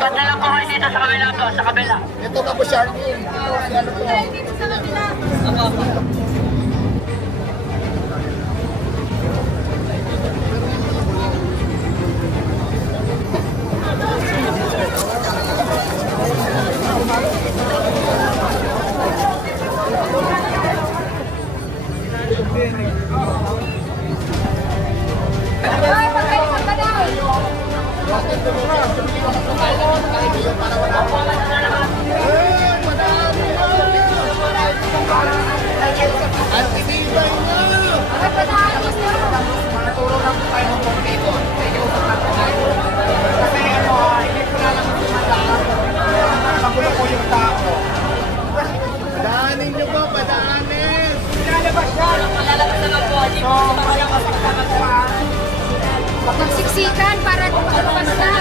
Padala ko kayo dito sa kabila po, sa kabila. Ito ka po, Sharkin. Ano po? Dito sa kabila. Padaanin nyo po, padaanin! Magsiksikan para lumabas na.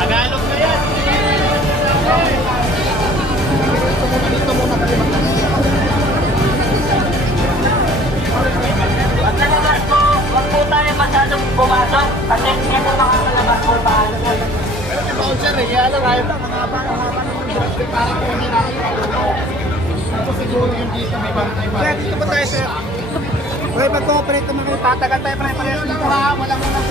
Tagalog na yan! Dito muna kami Pag nalabas po, huwag po tayo masyadong pumasok. Kasi hindi po makakalabas po paano. Pero si Bouncer eh, kaya lang ayaw lang, mga baka para po nila ito siguro yung dito may bantay pa. Kaya dito po tayo sir. Uy, mag-cooperate naman kayo, tatagal tayo pare-parehas dito ha, wala mo nang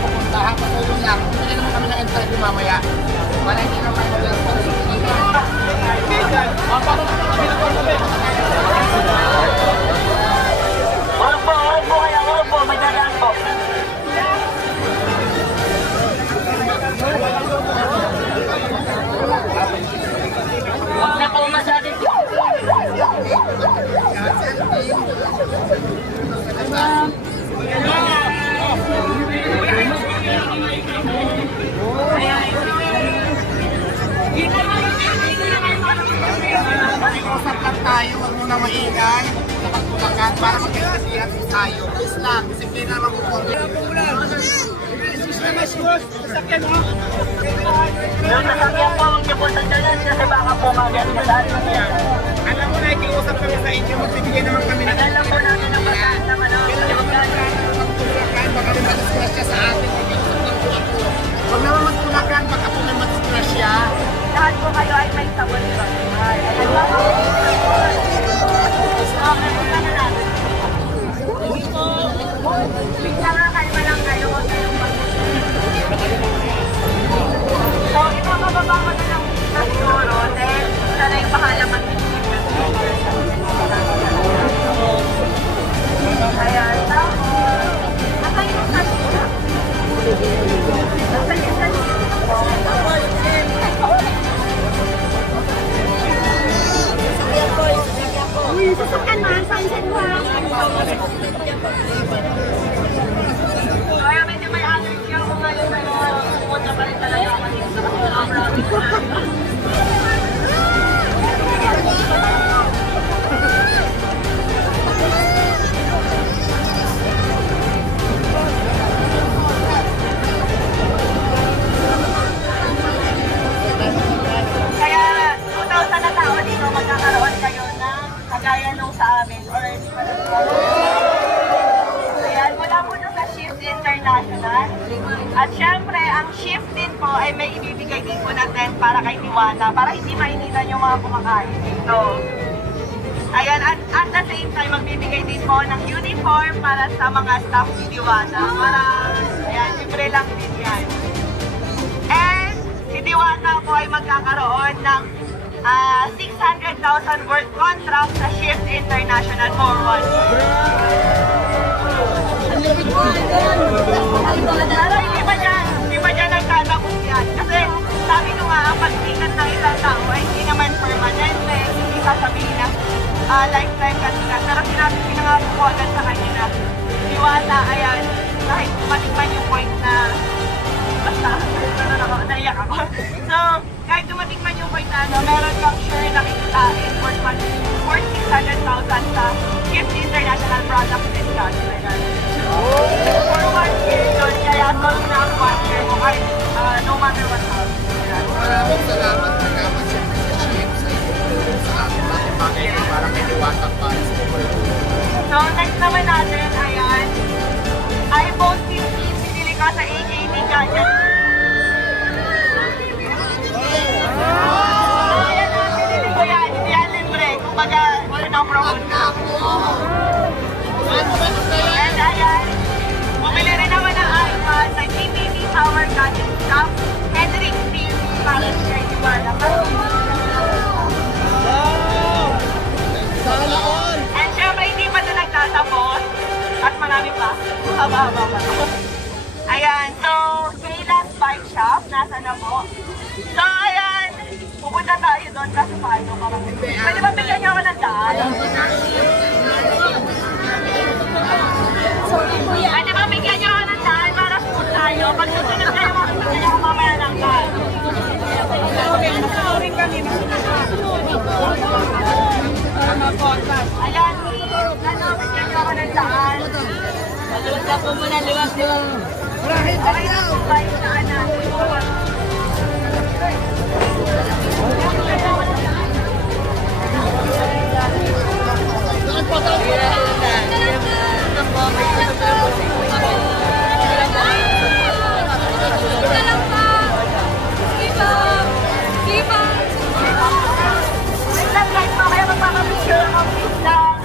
pupunta ha, patulong lang. Hindi naman kami ng interview mamaya. Para hindi naman wala po. Huwag po kaya, huwag po, may dadaan po. Huwag na po masyadong. Usap lang tayo, huwag muna maingay. Nakatulakan para magkakasihan tayo. Please lang, disiplina naman po. Yung sasakyan po, huwag niyo po sandalan kasi baka po magandaan yan. Alam mo na, ikiusap kami sa inyo, magbibigay naman kami ng Alam po namin ang bataan naman ang magtulakan, baka may madisgrasya sa atin. Huwag naman magtulakan, baka po may madisgrasya. lahat po kayo ay may sabon ba? Ayan ba? Okay, punta na natin. Nakakalma lang kayo. So, ipapababa ko na lang sa siguro. Then, sana yung pakalaman. Ayan, tapos. Asan yung salita? Asan yung salita? Uy, sasakyan man, sunset mo. Kaya medyo may allergy ako ngayon, pero pumunta pa rin talaga ako dito sa kaya 2,000 na tao dito magkakaroon kayo ng kagaya nung sa amin. Ayan, mula po na sa Shift International. At syempre, ang Shift din po ay may ibibigay din po na tent para kay Diwata, para hindi mainitan yung mga kumakain dito. Ayan, at the same time, magbibigay din po ng uniform para sa mga staff ni Diwata. Para, ayan, libre lang din yan. And, si Diwata po ay magkakaroon ng 600,000 worth contract sa Shift International for 1 year. Pero hindi pa dyan nagtatapos yan. Kasi sabi ko nga, ang pagsikat ng isang tao ay hindi naman permanente, hindi sasabihin na lifetime kasi na. Pero sinabi ko nga po agad sa kanya na Diwata, ayan, kahit matikman yung point na basta, naiyak ako. So, kahit tumatikman yung point na meron kang sure na kikitain worth 600,000 sa Shift International Products and Cash. For 1 year yun, kaya solve na ang 1 year mo kahit no matter what happens. Maraming salamat na naman siyempre sa Shift sa itutulong sa ating mga bagay na para kay Diwata para sa So, next naman natin, ayan, iPhone 15, pinili ka sa AJD Gadget Shop, Henrik Steel, para sa Iwala. Sana all! And syempre, hindi pa ito nagtatapos. At marami pa. Haba-haba pa ito. Ayan, so, Kayla's Bike Shop, nasa na po. So, ayan, pupunta tayo doon kasi paano marami. Pwede ba bigyan niyo ako ng daan? Pwede ba bigyan niyo ako ng daan para smooth tayo? Pag susunod kayo, makikita ako mamaya ng daan. Masahurin kami, ayan, bigyan niyo ako ng daan. Maluwag na po muna, liwag. Marahil ka Okay na po ba yung daan natin? Wait lang guys, mamaya magpapapicture ako, please lang.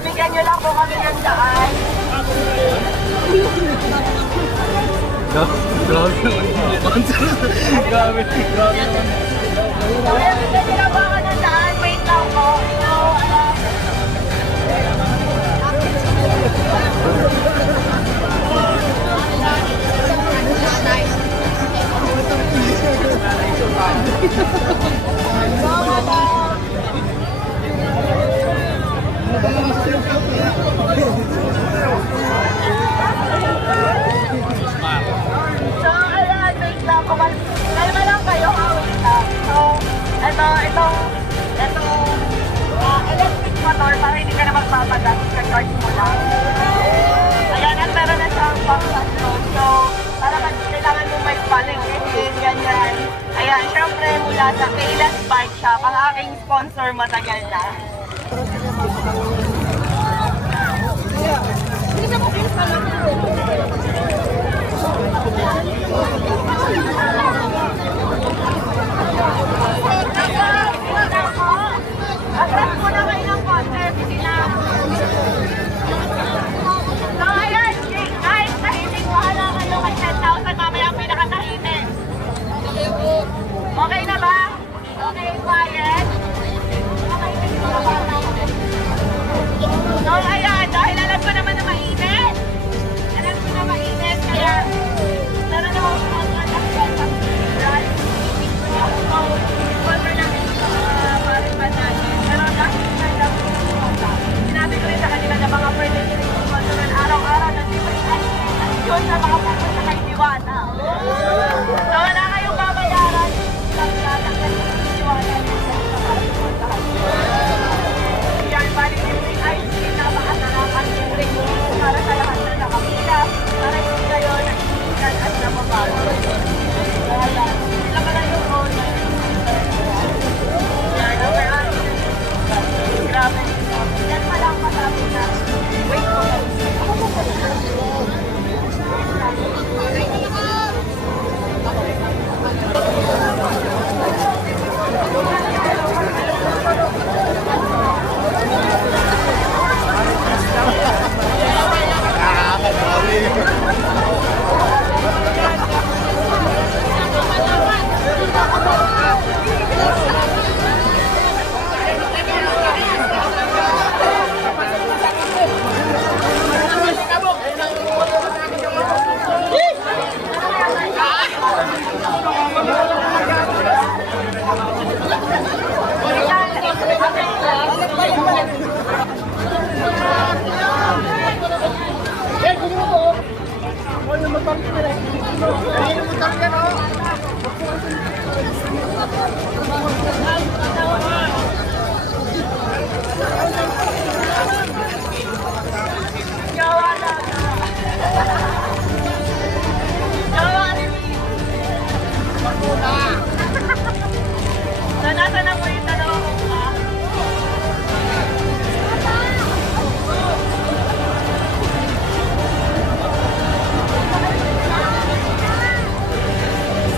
Bigyan nyo lang po kami ng daan. Grabe, grabe. Mamaya bigyan nyo lang po ako ng daan. Wait lang po. So, So, ayan, wait lang. Kalma lang kayo, wait lang. So, itong electric motor para hindi ka na magpapagas, ka-charge mo lang. Ayan, at meron na siyang pang-control. So, para kailangan mo may paling ganyan. Ayan, syempre mula sa Kayla's Bike Shop, ang aking sponsor matagal na. Atras mo na kayo ng konti, sila. So, ayan, guys, tahimik, bahala kayo kay 10,000, mamaya ang pinakatahimik. Okay na ba? Okay, quiet? Okay, so, ayan, dahil alam ko naman na mainit. Alam ko na mainit, kaya meron naman ko mga right? So, sponsor natin parin pa natin. Pero dahil sinabi ko rin sa kanila na mga pwede nyo sponsoran araw-araw ng libreng ice cream at yun na mga pupunta kay Iwana. So, wala kayong babayaran. Lang kay Iwana. Yan, bali libreng ice cream, napakasarap ang libreng para sa lahat na nakapila, para hindi kayo nag-iigan at napapalo. So, ayan, sila pala yung owner. Yan, okay, grabe. Yan pala ang masabi na. Wait ko. Nasa na po yung dalawa ko pa.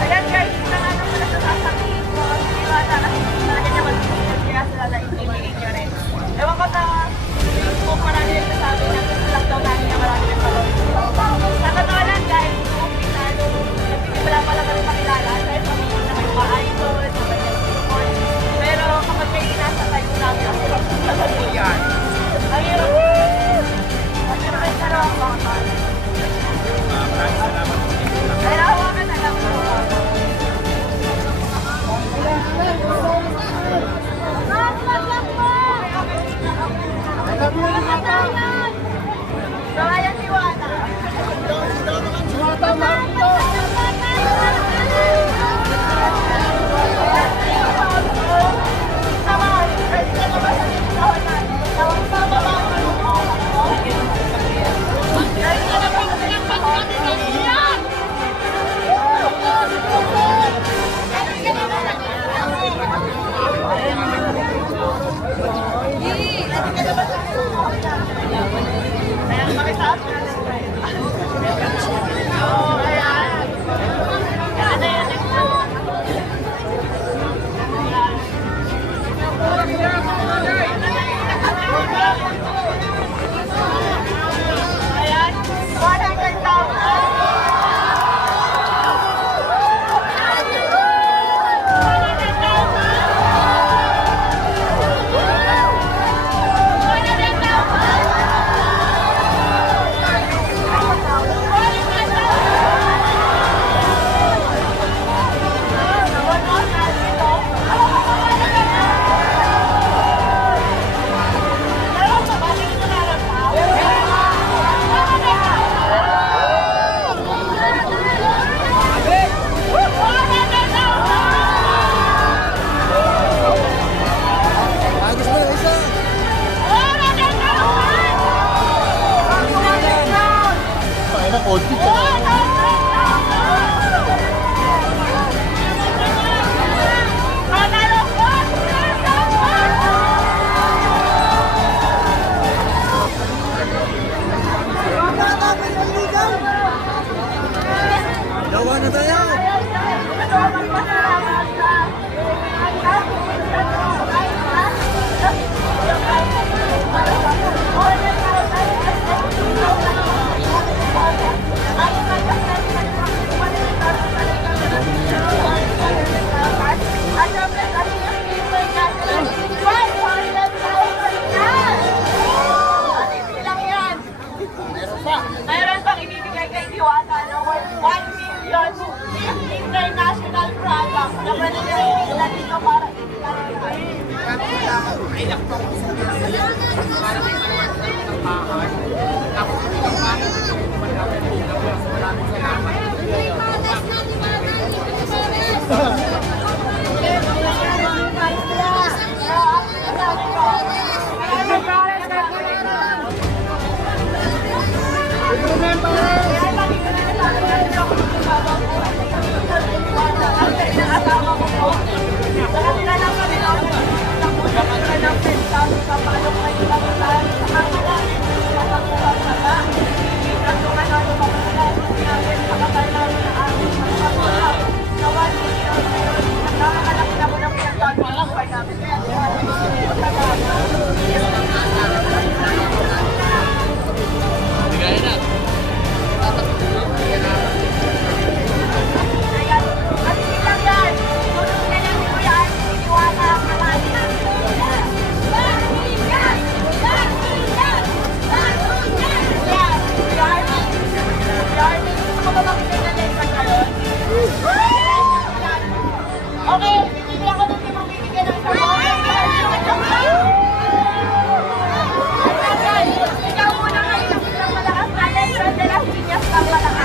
Ayan guys, ito nga naman na sasabihin ko. Hindi ba talaga niya mag-ibigay kaya sila na ibigay nyo rin. Ewan ko Sawa na tayo. Mayroon pang ibibigay kay Diwata na worth 1 million international product na pwede nyo ibigay dito para okay, hindi ako nung hindi magbibigyan ng sabon. Ikaw muna kayo ng malakas natin, pero de las Piñas ng malakas.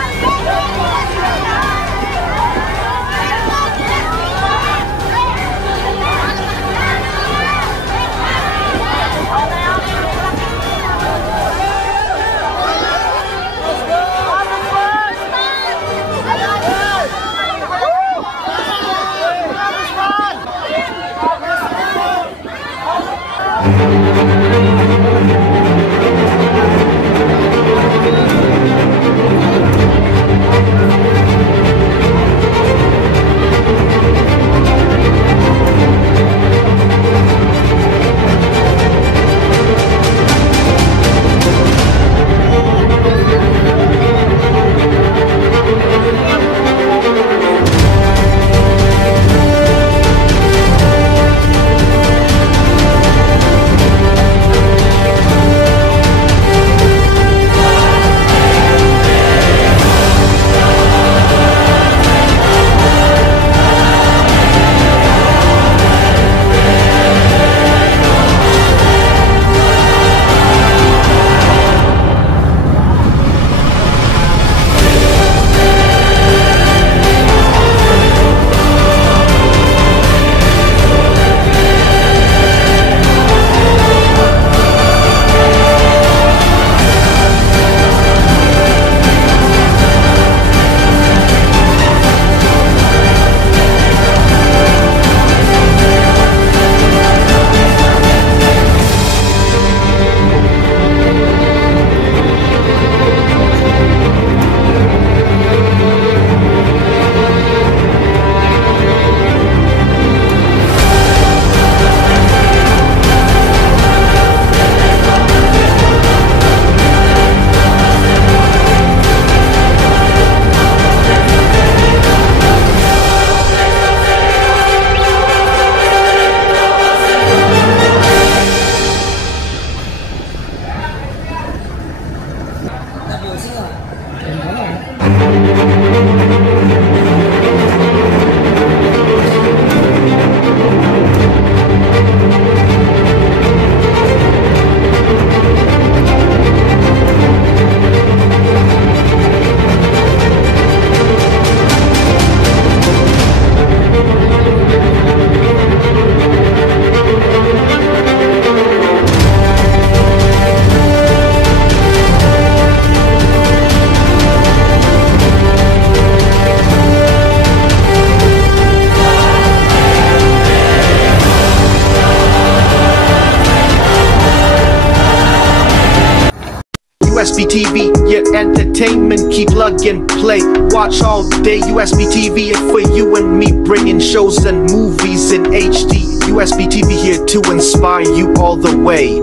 USB TV, your entertainment, keep plug and play. Watch all day, USB TV, and for you and me, bringing shows and movies in HD. USB TV here to inspire you all the way.